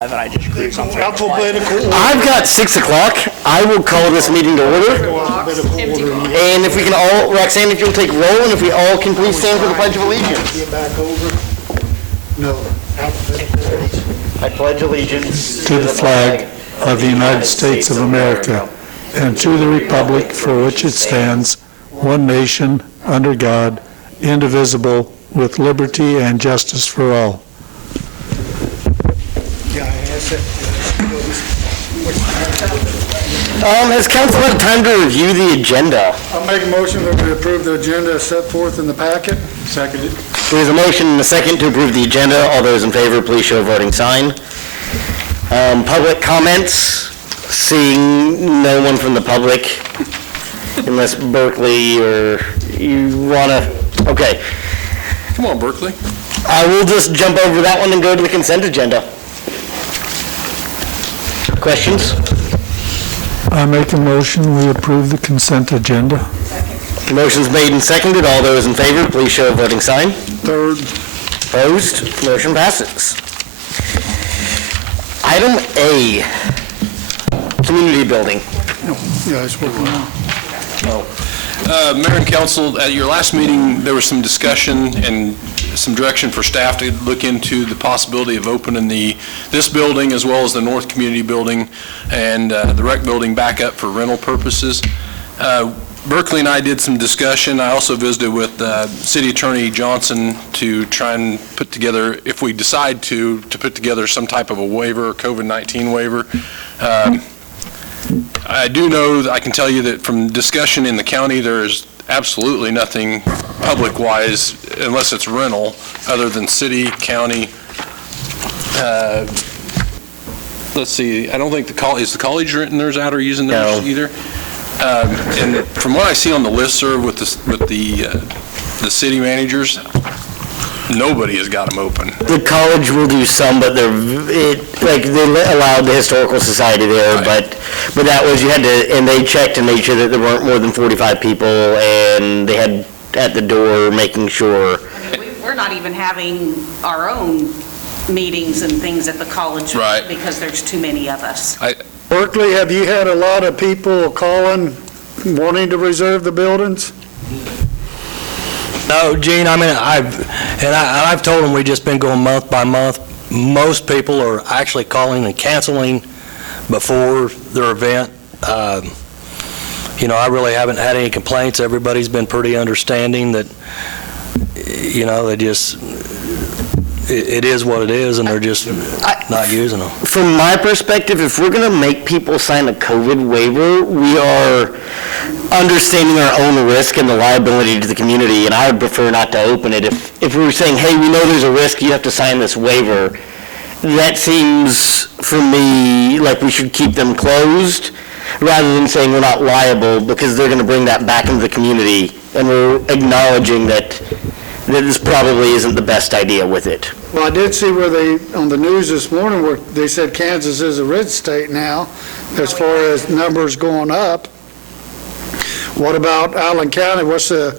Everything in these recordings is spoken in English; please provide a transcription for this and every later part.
And I just create something. I've got 6 o'clock. I will call this meeting to order. And if we can all, Roxanne, if you'll take roll, and if we all can please stand for the Pledge of Allegiance. Get back over. No. I pledge allegiance To the flag of the United States of America and to the republic for which it stands, one nation, under God, indivisible, with liberty and justice for all. Has council had time to review the agenda? I'll make a motion that we approve the agenda as set forth in the packet. Seconded. There's a motion and a second to approve the agenda. All those in favor, please show a voting sign. Public comments? Seeing no one from the public, unless Berkeley or you want to, okay. Come on, Berkeley. I will just jump over that one and go to the consent agenda. Questions? I make a motion we approve the consent agenda. Motion's made and seconded. All those in favor, please show a voting sign. Third. Opposed? Motion passes. Item A, community building. Yeah, it's working on. Mayor and Council, at your last meeting, there was some discussion and some direction for staff to look into the possibility of opening this building as well as the North Community Building and the rec building back up for rental purposes. Berkeley and I did some discussion. I also visited with City Attorney Johnson to try and put together, if we decide to put together some type of a waiver, COVID-19 waiver. I do know, I can tell you that from discussion in the county, there is absolutely nothing public-wise, unless it's rental, other than city, county. Let's see, I don't think is the college renting theirs out or using theirs either? And from what I see on the listserv with the city managers, nobody has got them open. The college will do some, but they allowed the historical society there, right. but that was, you had to, and they checked and made sure that there weren't more than 45 people, and they had at the door making sure. I mean, we're not even having our own meetings and things at the college, right, because there's too many of us. Berkeley, have you had a lot of people calling, wanting to reserve the buildings? No, Gene, I mean, I've told them we've just been going month by month. Most people are actually calling and canceling before their event. I really haven't had any complaints. Everybody's been pretty understanding that, they just, it is what it is, and they're just not using them. From my perspective, if we're going to make people sign a COVID waiver, we are understanding our own risk and the liability to the community, and I would prefer not to open it. If we were saying, hey, we know there's a risk, you have to sign this waiver, that seems, for me, like we should keep them closed, rather than saying we're not liable, because they're going to bring that back into the community, and we're acknowledging that this probably isn't the best idea with it. Well, I did see where on the news this morning, where they said Kansas is a red state now, as far as numbers going up. What about Allen County? What's the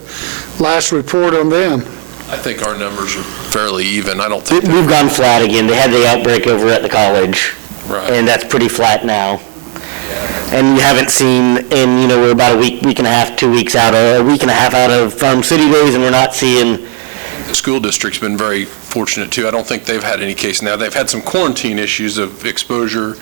last report on them? I think our numbers are fairly even. I don't think We've gone flat again. They had the outbreak over at the college, right, and that's pretty flat now. And you haven't seen, and we're about a week and a half, 2 weeks out, a week and a half out of Farm City days, and we're not seeing. The school district's been very fortunate too. I don't think they've had any cases now. They've had some quarantine issues of exposure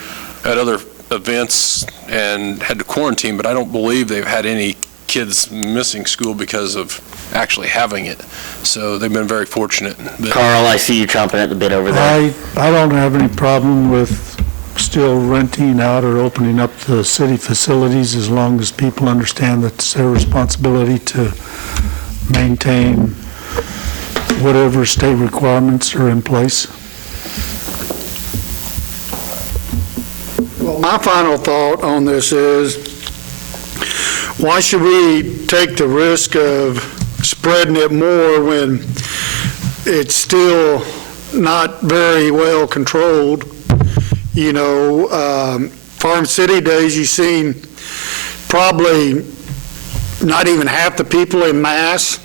at other events and had to quarantine, but I don't believe they've had any kids missing school because of actually having it. So they've been very fortunate. Carl, I see you chomping at the bit over there. I don't have any problem with still renting out or opening up the city facilities, as long as people understand that it's their responsibility to maintain whatever state requirements are in place. Well, my final thought on this is, why should we take the risk of spreading it more when it's still not very well controlled? Farm City days, you've seen probably not even half the people in mass.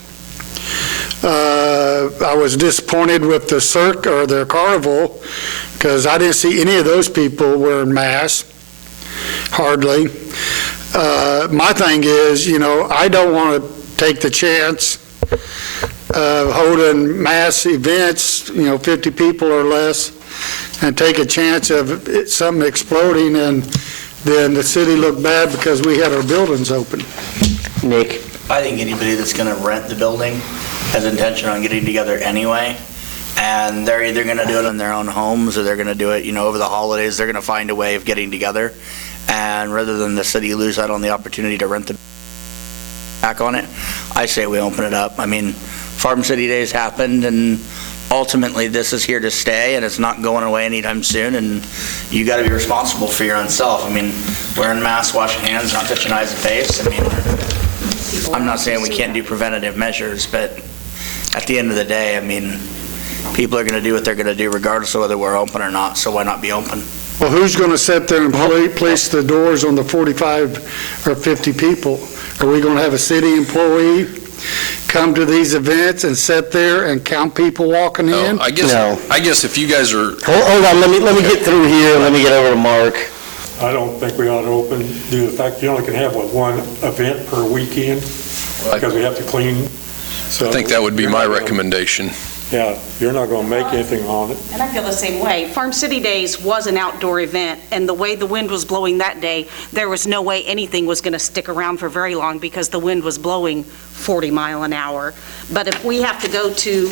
I was disappointed with the carnival because I didn't see any of those people wearing masks, hardly. My thing is, I don't want to take the chance of holding mass events, 50 people or less, and take a chance of something exploding and then the city look bad because we had our buildings open. Nick? I think anybody that's going to rent the building has intention on getting together anyway, and they're either going to do it in their own homes or they're going to do it, over the holidays. They're going to find a way of getting together, and rather than the city lose out on the opportunity to rent the back on it, I say we open it up. I mean, Farm City Days happened, and ultimately this is here to stay, and it's not going away anytime soon, and you got to be responsible for your own self. I mean, wearing masks, washing hands, not touching eyes and face. I mean, I'm not saying we can't do preventative measures, but at the end of the day, I mean, people are going to do what they're going to do regardless of whether we're open or not, so why not be open? Well, who's going to sit there and place the doors on the 45 or 50 people? Are we going to have a city employee come to these events and sit there and count people walking in? I guess if you guys are, Hold on, let me get through here, let me get over to Mark. I don't think we ought to open due to the fact you only can have, one event per weekend because we have to clean. So I think that would be my recommendation. Yeah, you're not going to make anything on it. And I feel the same way. Farm City Days was an outdoor event, and the way the wind was blowing that day, there was no way anything was going to stick around for very long because the wind was blowing 40 mile an hour. But if we have to go to,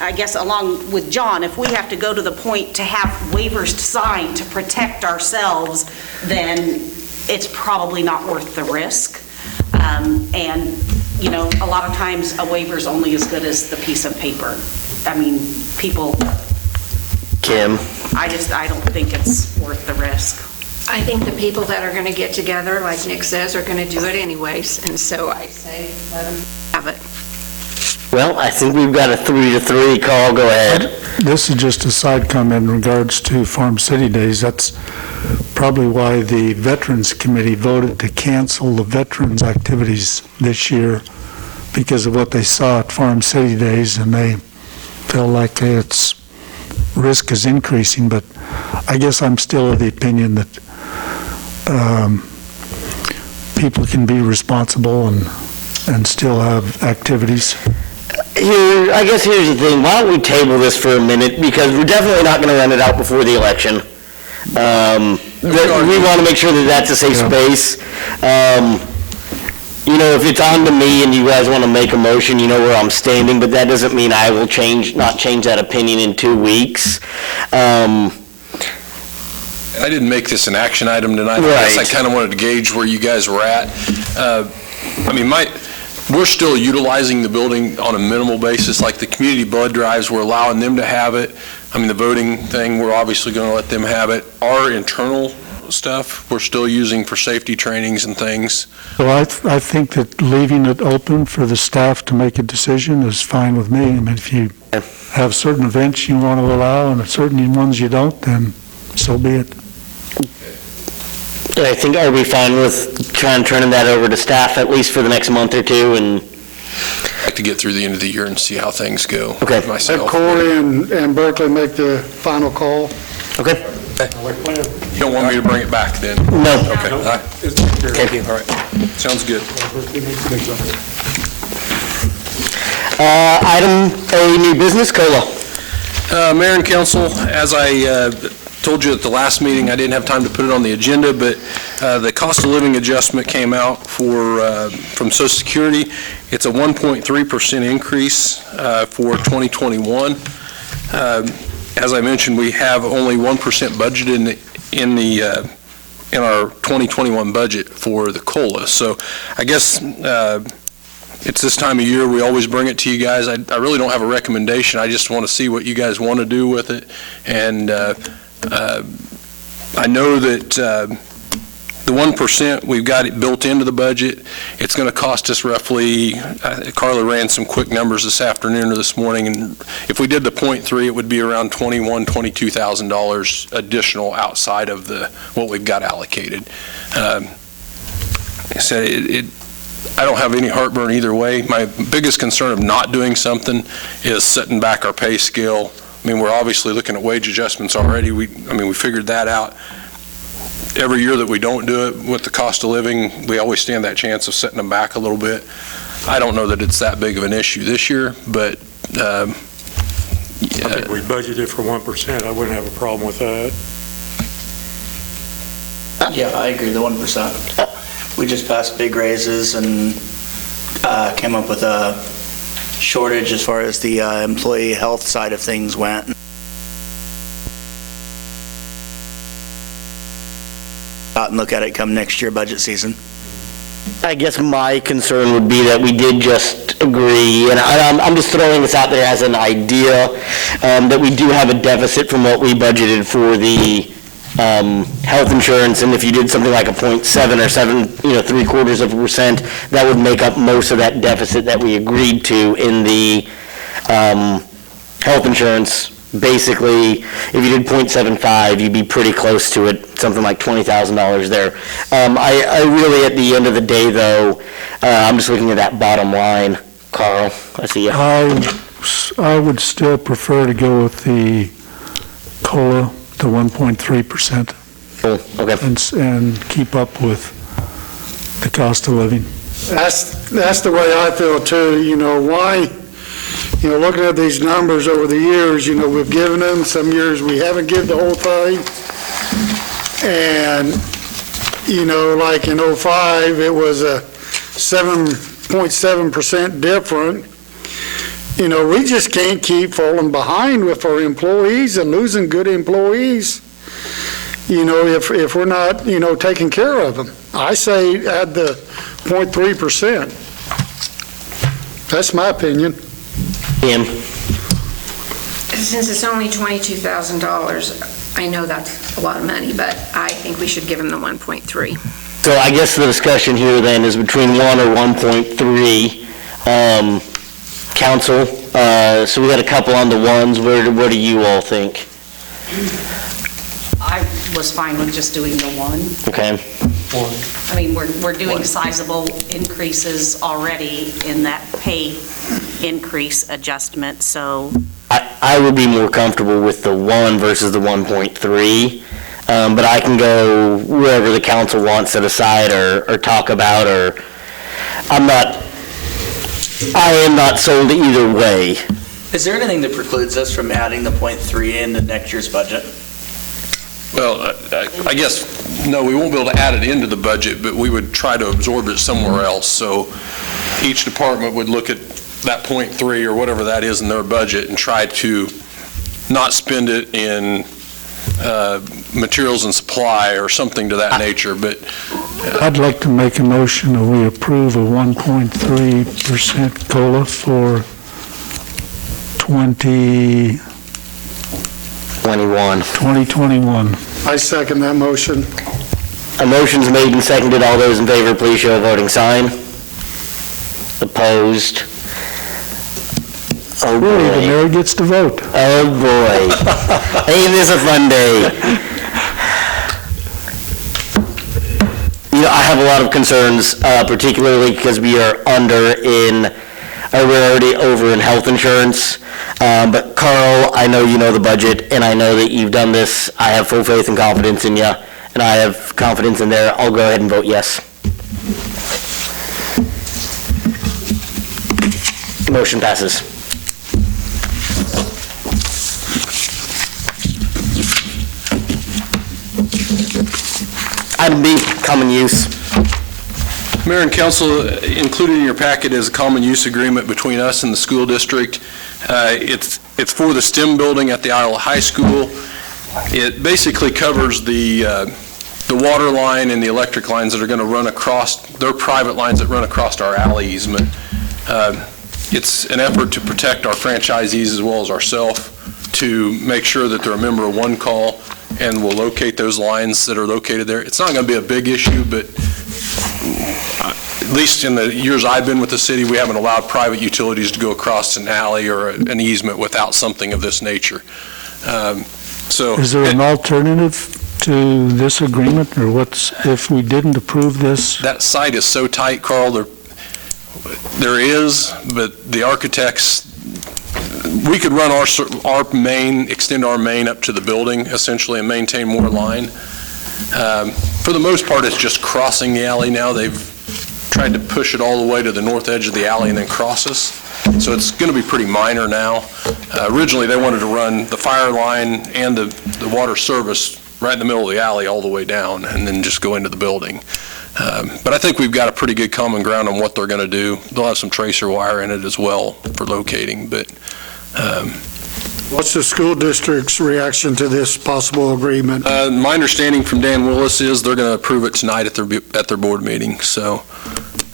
I guess along with John, if we have to go to the point to have waivers signed to protect ourselves, then it's probably not worth the risk. And, a lot of times a waiver's only as good as the piece of paper. I mean, people, Kim? I don't think it's worth the risk. I think the people that are going to get together, like Nick says, are going to do it anyways, and so I say let them have it. Well, I think we've got a 3-3 call. Go ahead. This is just a side comment in regards to Farm City Days. That's probably why the Veterans Committee voted to cancel the veterans activities this year, because of what they saw at Farm City Days, and they feel like its risk is increasing. But I guess I'm still of the opinion that people can be responsible and still have activities. I guess here's the thing. Why don't we table this for a minute, because we're definitely not going to run it out before the election. We want to make sure that that's a safe space. If it's on to me and you guys want to make a motion, you know where I'm standing, but that doesn't mean I will not change that opinion in 2 weeks. I didn't make this an action item tonight. Right. I guess I kind of wanted to gauge where you guys were at. We're still utilizing the building on a minimal basis, like the community blood drives, we're allowing them to have it. The voting thing, we're obviously going to let them have it. Our internal stuff, we're still using for safety trainings and things. So I think that leaving it open for the staff to make a decision is fine with me. I mean, if you have certain events you want to allow and certain ones you don't, then so be it. I think, are we fine with turning that over to staff at least for the next month or two? And I'd like to get through the end of the year and see how things go. Okay. Let Myself. Corey and Berkeley make the final call. Okay. You don't want me to bring it back then? No. Okay. All right. Okay. All right. Sounds good. Item A, new business, COLA. Mayor and council, as I told you at the last meeting, I didn't have time to put it on the agenda, but the cost of living adjustment came out from Social Security. It's a 1.3% increase for 2021. As I mentioned, we have only 1% budgeted in our 2021 budget for the COLA. So I guess it's this time of year, we always bring it to you guys. I really don't have a recommendation. I just want to see what you guys want to do with it. And I know that the 1%, we've got it built into the budget. It's going to cost us roughly, Carla ran some quick numbers this afternoon or this morning, and if we did the 0.3, it would be around $22,000 additional outside of what we've got allocated. I don't have any heartburn either way. My biggest concern of not doing something is setting back our pay scale I mean, we're obviously looking at wage adjustments already. We figured that out. Every year that we don't do it with the cost of living, we always stand that chance of setting them back a little bit. I don't know that it's that big of an issue this year, but I think we budgeted for 1%. I wouldn't have a problem with that. Yeah, I agree, the 1%. We just passed big raises and came up with a shortage as far as the employee health side of things went. And look at it come next year budget season. I guess my concern would be that we did just agree, and I'm just throwing this out there as an idea, that we do have a deficit from what we budgeted for the health insurance, and if you did something like a 0.7 or 7, 0.75%, that would make up most of that deficit that we agreed to in the health insurance. Basically, if you did 0.75, you'd be pretty close to it, something like $20,000 there. I really, at the end of the day, though, I'm just looking at that bottom line. Carl, I see you. I would still prefer to go with the COLA, the 1.3%. Cool, okay. And keep up with the cost of living. That's the way I feel too. Why? Looking at these numbers over the years, we've given them, some years we haven't given the whole thing. And, like in '05, it was a 7.7% different. We just can't keep falling behind with our employees and losing good employees, if we're not, taking care of them. I say add the 0.3%. That's my opinion. Since it's only $22,000, I know that's a lot of money, but I think we should give them the 1.3. So I guess the discussion here then is between 1 or 1.3. Council, so we got a couple on the ones. What do you all think? I was fine with just doing the one. Okay. I mean, we're doing sizable increases already in that pay increase adjustment, so. I would be more comfortable with the 1 versus the 1.3, but I can go wherever the council wants to decide or talk about, or I am not sold either way. Is there anything that precludes us from adding the 0.3 into next year's budget? Well, I guess, no, we won't be able to add it into the budget, but we would try to absorb it somewhere else. So each department would look at that 0.3 or whatever that is in their budget and try to not spend it in materials and supply or something to that nature. But I'd like to make a motion that we approve a 1.3% COLA for 2021. I second that motion. A motion's made and seconded. All those in favor, please show a voting sign. Opposed? Oh boy. The mayor gets to vote. Oh boy. Ain't this a fun day? I have a lot of concerns, particularly because we're already over in health insurance. But Carl, I know you know the budget, and I know that you've done this. I have full faith and confidence in you, and I have confidence in there. I'll go ahead and vote yes. Motion passes. Item B, common use. Mayor and Council, included in your packet is a common use agreement between us and the school district. It's for the STEM building at the Iola High School. It basically covers the water line and the electric lines that are going to run across, they're private lines that run across our alley easement. It's an effort to protect our franchisees as well as ourselves, to make sure that they're a member of One Call, and we'll locate those lines that are located there. It's not going to be a big issue, but at least in the years I've been with the city, we haven't allowed private utilities to go across an alley or an easement without something of this nature. Is there an alternative to this agreement, or what's if we didn't approve this? That site is so tight, Carl. There is, but the architects we could run our main, extend our main up to the building essentially and maintain more line. For the most part, it's just crossing the alley now. They've tried to push it all the way to the north edge of the alley and then cross us. So it's going to be pretty minor now. Originally, they wanted to run the fire line and the water service right in the middle of the alley all the way down and then just go into the building. But I think we've got a pretty good common ground on what they're going to do. They'll have some tracer wire in it as well for locating, but What's the school district's reaction to this possible agreement? my understanding from Dan Willis is they're going to approve it tonight at their board meeting. So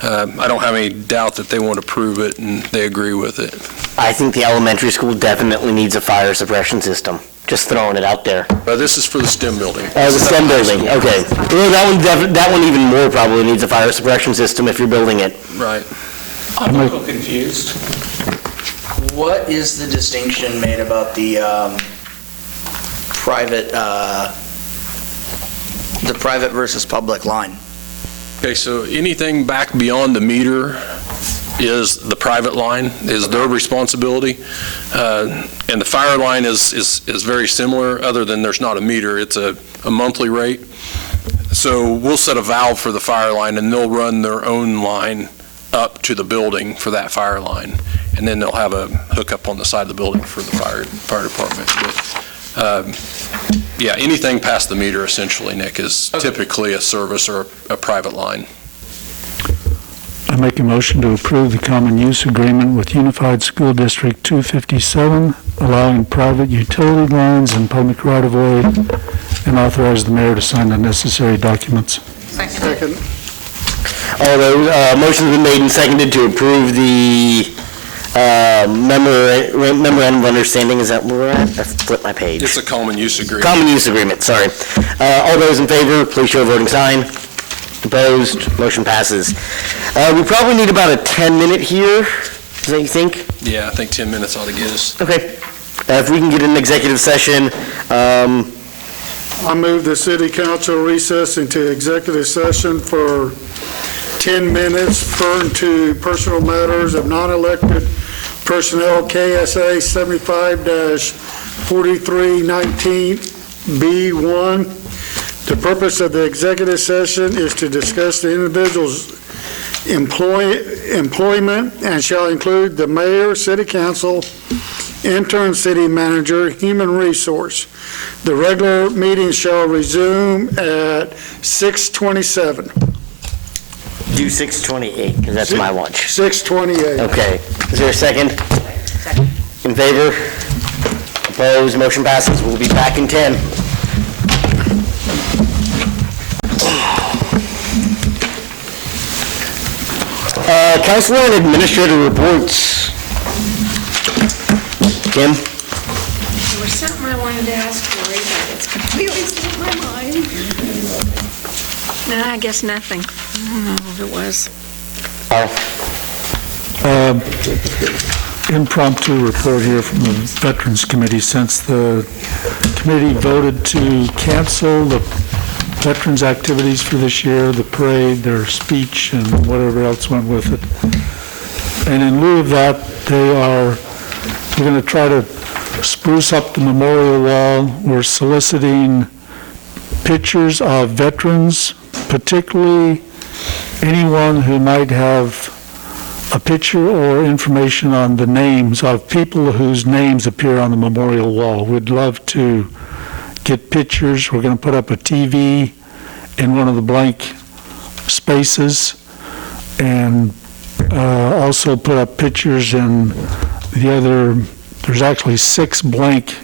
I don't have any doubt that they want to approve it and they agree with it. I think the elementary school definitely needs a fire suppression system. Just throwing it out there. This is for the STEM building. The STEM building, okay. Well, that one even more probably needs a fire suppression system if you're building it. Right. I'm a little confused. What is the distinction made about the private versus public line? Okay, so anything back beyond the meter is the private line, is their responsibility. And the fire line is very similar, other than there's not a meter. It's a monthly rate. So we'll set a valve for the fire line, and they'll run their own line up to the building for that fire line. And then they'll have a hookup on the side of the building for the fire department. But, yeah, anything past the meter, essentially, Nick, is typically a service or a private line. I make a motion to approve the common use agreement with Unified School District 257, allowing private utility lines and public right-of-way, and authorize the mayor to sign the necessary documents. Second. All those, motions have been made and seconded to approve the memorandum of understanding. Is that where we're at? I flipped my page. It's a common use agreement. Common use agreement, sorry. All those in favor, please show a voting sign. Opposed, motion passes. We probably need about a 10-minute here, is that you think? Yeah, I think 10 minutes ought to get us. Okay. If we can get an executive session, I move the city council recess into executive session for 10 minutes, referring to personal matters of non-elected personnel, KSA 75-4319B1. The purpose of the executive session is to discuss the individual's employment and shall include the mayor, city council, interim city manager, human resource. The regular meeting shall resume at 6:27. do 6:28, because that's my lunch. 6:28. Okay. Is there a second? Second. In favor? Opposed? Motion passes. We'll be back in 10. Councilor and administrator reports. Kim? There was something I wanted to ask Lori, but it's completely slipped my mind. No, I guess nothing. I don't know what it was. Impromptu report here from the Veterans Committee. Since the committee voted to cancel the veterans activities for this year, the parade, their speech, and whatever else went with it. And in lieu of that, we're going to try to spruce up the memorial wall. We're soliciting pictures of veterans, particularly anyone who might have a picture or information on the names of people whose names appear on the memorial wall. We'd love to get pictures. We're going to put up a TV in one of the blank spaces and also put up pictures in the other. There's actually 6 blank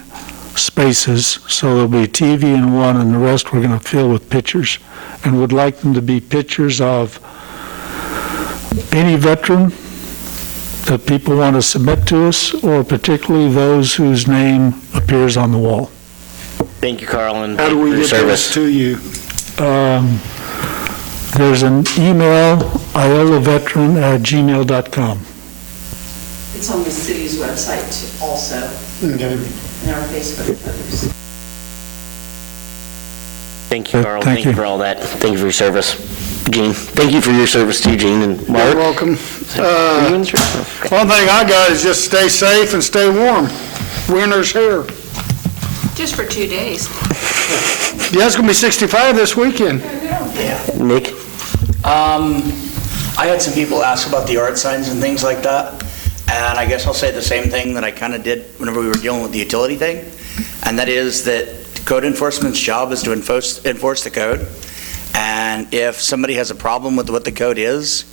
spaces, so there'll be a TV in one and the rest we're going to fill with pictures. And would like them to be pictures of any veteran that people want to submit to us, or particularly those whose name appears on the wall. Thank you, Carl, and How do we for your get service. this to you? There's an email, iolaveteran@gmail.com. It's on the city's website also, Okay. and our Facebook posts. Thank you, Carl. Thank Thank you you. for all that. Thank you for your service. Gene. Thank you for your service too, Gene, and Mark. You're welcome. Were you in the church? Okay. One thing I got is just stay safe and stay warm. Winter's here. Just for 2 days. Yeah, it's gonna be 65 this weekend. Nick? I had some people ask about the yard signs and things like that, and I guess I'll say the same thing that I kind of did whenever we were dealing with the utility thing, and that is that code enforcement's job is to enforce the code, and if somebody has a problem with what the code is,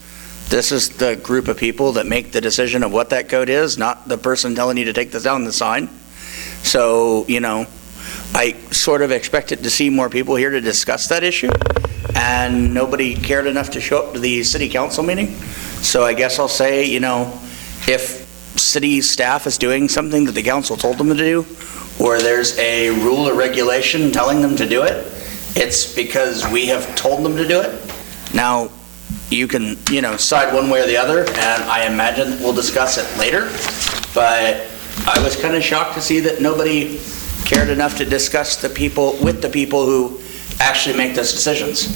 this is the group of people that make the decision of what that code is, not the person telling you to take this down the sign. So, I sort of expected to see more people here to discuss that issue, and nobody cared enough to show up to the city council meeting. So I guess I'll say, if city staff is doing something that the council told them to do, or there's a rule or regulation telling them to do it, it's because we have told them to do it. Now, you can, side one way or the other, and I imagine we'll discuss it later, but I was kind of shocked to see that nobody cared enough to discuss the people who actually make those decisions.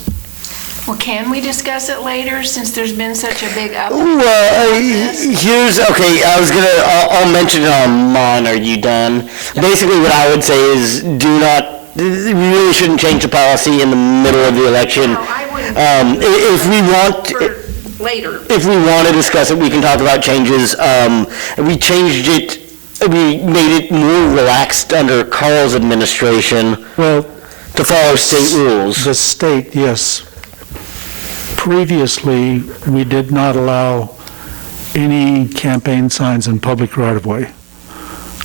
Well, can we discuss it later, since there's been such a big up? Well, I'll mention it on mine. Are you done? Basically, what I would say is we really shouldn't change the policy in the middle of the election. No, I wouldn't. Later. If we want to discuss it, we can talk about changes. We changed it, we made it more relaxed under Carl's administration Well, to follow state rules. the state, yes. Previously, we did not allow any campaign signs in public right-of-way.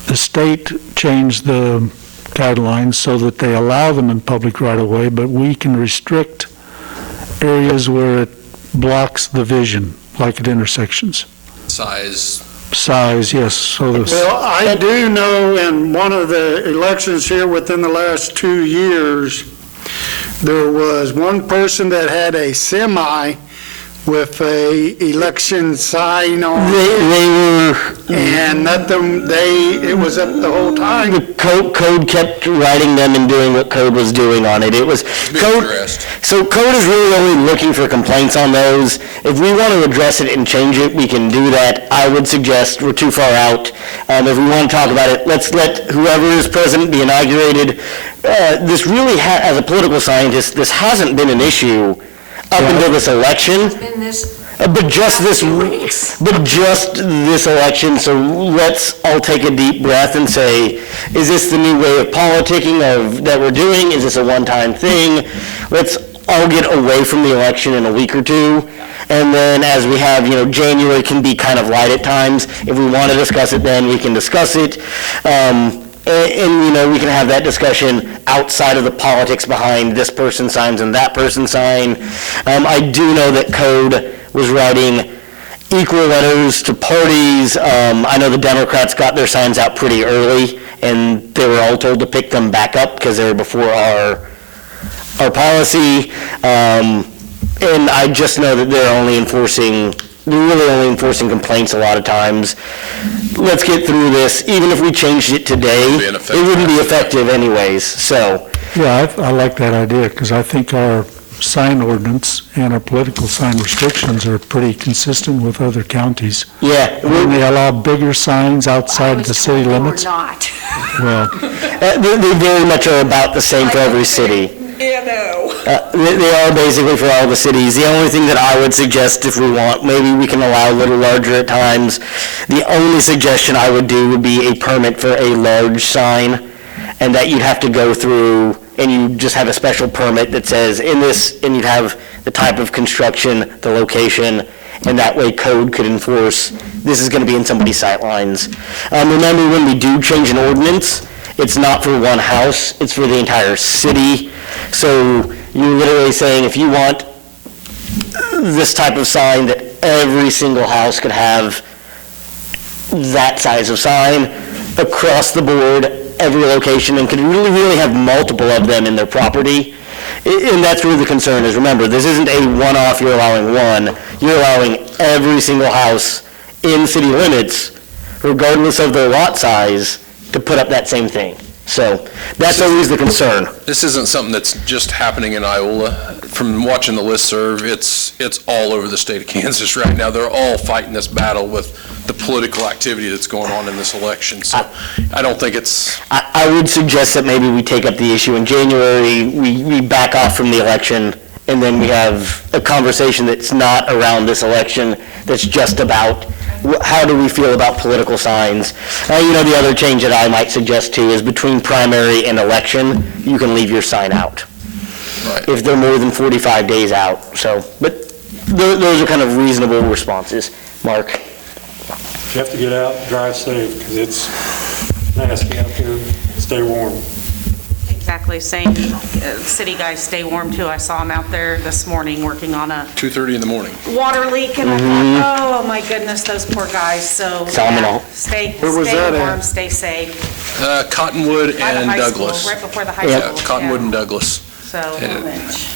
The state changed the guidelines so that they allow them in public right-of-way, but we can restrict areas where it blocks the vision, like at intersections. Size, yes, so Well, I do know in one of the elections here within the last 2 years, there was one person that had a semi with a election sign on it, They were, and it was up the whole time. the code kept writing them and doing what code was doing on it. It was code. So code is really only looking for complaints on those. If we want to address it and change it, we can do that. I would suggest we're too far out. If we want to talk about it, let's let whoever is president be inaugurated. This really, as a political scientist, this hasn't been an issue up until this election. It's been this. But just this election, so let's all take a deep breath and say, is this the new way of politicking that we're doing? Is this a one-time thing? Let's all get away from the election in a week or two. And then as we have, January can be kind of light at times. If we want to discuss it then, we can discuss it. And we can have that discussion outside of the politics behind this person signs and that person sign. I do know that code was writing equal letters to parties. I know the Democrats got their signs out pretty early, and they were all told to pick them back up because they were before our policy. And I just know that they're really only enforcing complaints a lot of times. Let's get through this. Even if we changed it today, it wouldn't be effective anyways, so. Yeah, I like that idea, because I think our sign ordinance and our political sign restrictions are pretty consistent with other counties. Yeah. When they allow bigger signs outside the city limits. Or not. Well, They very much are about the same for every city. Yeah, no. They are basically for all the cities. The only thing that I would suggest, if we want, maybe we can allow a little larger at times. The only suggestion I would do would be a permit for a large sign, and that you'd have to go through, and you just have a special permit that says in this, and you'd have the type of construction, the location, and that way code could enforce, this is going to be in somebody's sight lines. Remember, when we do change an ordinance, it's not for one house, it's for the entire city. So you're literally saying, if you want this type of sign, that every single house could have that size of sign across the board, every location, and could really have multiple of them in their property. And that's where the concern is. Remember, this isn't a one-off, you're allowing one. You're allowing every single house in city limits, regardless of their lot size, to put up that same thing. So that's always the concern. This isn't something that's just happening in Iola. From watching the listserv, it's all over the state of Kansas right now. They're all fighting this battle with the political activity that's going on in this election. So I don't think it's... I would suggest that maybe we take up the issue in January, we back off from the election, and then we have a conversation that's not around this election, that's just about how do we feel about political signs. The other change that I might suggest too is between primary and election, you can leave your sign out. Right. If they're more than 45 days out. So, but those are kind of reasonable responses. Mark? You have to get out, drive safe, because it's nasty out there. Stay warm. Exactly, same. City guys stay warm too. I saw them out there this morning working on a 2:30 in the morning. water leak, and I thought, oh my goodness, those poor guys. So Phenomenal. stay Where was that warm, at? stay safe. Cottonwood By the and high Douglas. school, right before the high Yeah, school. Cottonwood and Douglas. So,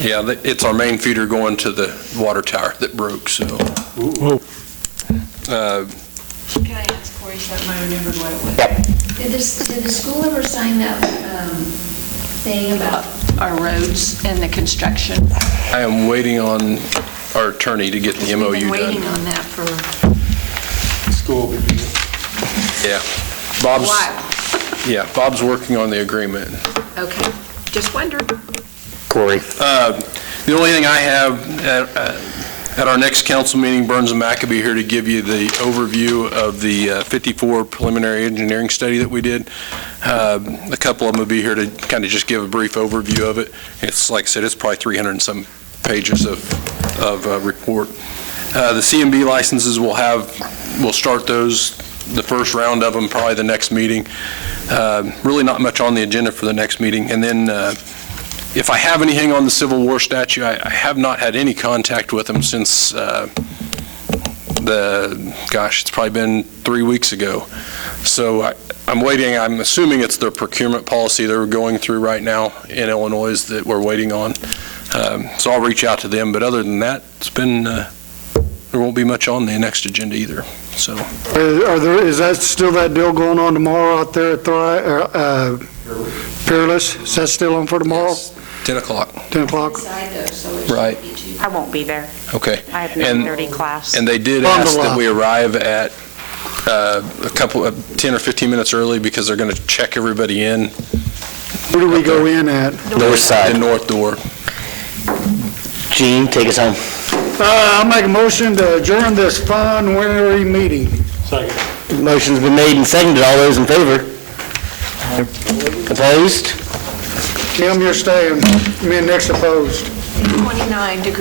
Yeah, it's our main feeder going to the water tower that broke, so. Whoa. Can I ask Corey something? I remembered what it was. Yep. Did the school ever sign that thing about our roads and the construction? I am waiting on our attorney to get the MOU We've been waiting done. on that for School. Yeah. a Bob's, while. yeah, Bob's working on the agreement. Okay, just wondered. Corey? The only thing I have at our next council meeting, Burns and Maccabee here to give you the overview of the 54 preliminary engineering study that we did. A couple of them will be here to kind of just give a brief overview of it. It's, like I said, it's probably 300 and some pages of report. The CMB licenses we'll start those, the first round of them, probably the next meeting. Really not much on the agenda for the next meeting. And then if I have anything on the Civil War statute, I have not had any contact with them since it's probably been 3 weeks ago. So I'm waiting, I'm assuming it's their procurement policy they're going through right now in Illinois that we're waiting on. So I'll reach out to them, but other than that, it's been, there won't be much on the next agenda either, so. Is that still that deal going on tomorrow out there at Peerless? Is that still on for tomorrow? 10 o'clock, 10 o'clock? Inside though, so it Right. shouldn't be too. I won't be there. okay. I have And- 9:30 class. And they did Bundle ask that up. we arrive at a couple of 10 or 15 minutes early because they're going to check everybody in Where do we go in at? North the side. north door. Gene, take us home. I'll make a motion to adjourn this fun winter meeting. Second. Motion's been made and seconded. All those in favor? Opposed? Kim, you're staying. Me and Nick's opposed. 29 degrees.